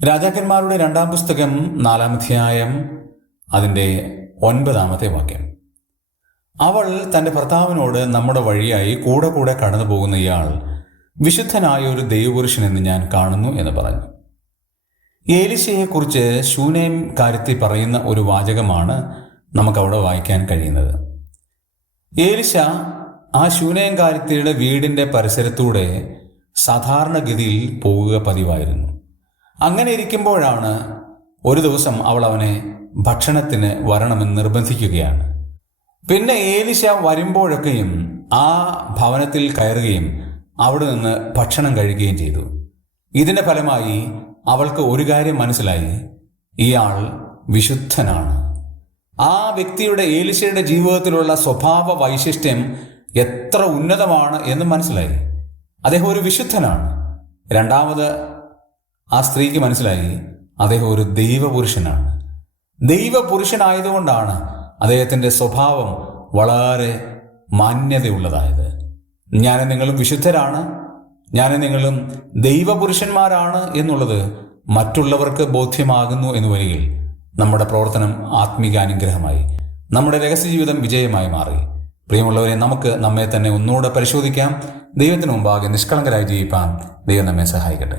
രാജാക്കന്മാരുടെ 2-ാം പുസ്തകം 4-ാം അധ്യായം അതിൻ്റെ 9-ാമത്തെ വാക്യം. അവൾ തൻ്റെ ഭർത്താവിനോട്, നമ്മുടെ വഴിയായി കൂടെ കൂടെ കടന്നു പോകുന്ന ഇയാൾ വിശുദ്ധനായ ഒരു ദൈവപുരുഷനെന്ന് ഞാൻ കാണുന്നു എന്ന് പറഞ്ഞു. ഏലീശയെക്കുറിച്ച് ശൂനേം കാര്യത്തിൽ പറയുന്ന ഒരു വാചകമാണ് നമുക്കവിടെ വായിക്കാൻ കഴിയുന്നത്. ഏലീശ ആ ശൂനേം കാര്യത്തിയുടെ വീടിൻ്റെ പരിസരത്തൂടെ സാധാരണഗതിയിൽ പോകുക പതിവായിരുന്നു. അങ്ങനെ ഇരിക്കുമ്പോഴാണ് ഒരു ദിവസം അവൾ അവനെ ഭക്ഷണത്തിന് വരണമെന്ന് നിർബന്ധിക്കുകയാണ്. പിന്നെ ഏലീശ വരുമ്പോഴൊക്കെയും ആ ഭവനത്തിൽ കയറുകയും അവിടെ നിന്ന് ഭക്ഷണം കഴിക്കുകയും ചെയ്തു. ഇതിൻ്റെ ഫലമായി അവൾക്ക് ഒരു കാര്യം മനസ്സിലായി: ഇയാൾ വിശുദ്ധനാണ്. ആ വ്യക്തിയുടെ, ഏലീശയുടെ ജീവിതത്തിലുള്ള സ്വഭാവ വൈശിഷ്ട്യം എത്ര ഉന്നതമാണ് എന്ന് മനസ്സിലായി. അദ്ദേഹം ഒരു വിശുദ്ധനാണ്. രണ്ടാമത് ആ സ്ത്രീക്ക് മനസ്സിലായി, അദ്ദേഹം ഒരു ദൈവപുരുഷനാണ്. ദൈവപുരുഷനായതുകൊണ്ടാണ് അദ്ദേഹത്തിൻ്റെ സ്വഭാവം വളരെ മാന്യതയുള്ളതായത്. ഞാനും നിങ്ങളും വിശുദ്ധരാണ്, ഞാനും നിങ്ങളും ദൈവപുരുഷന്മാരാണ് എന്നുള്ളത് മറ്റുള്ളവർക്ക് ബോധ്യമാകുന്നു എന്ന് വരികിൽ നമ്മുടെ പ്രവർത്തനം ആത്മീക അനുഗ്രഹമായി, നമ്മുടെ രഹസ്യജീവിതം വിജയമായി മാറി. പ്രിയമുള്ളവരെ, നമുക്ക് നമ്മെ തന്നെ ഒന്നുകൂടെ പരിശോധിക്കാം. ദൈവത്തിന് മുമ്പാകെ നിഷ്കളങ്കരായി ജീവിപ്പാൻ ദൈവം നമ്മെ സഹായിക്കട്ടെ.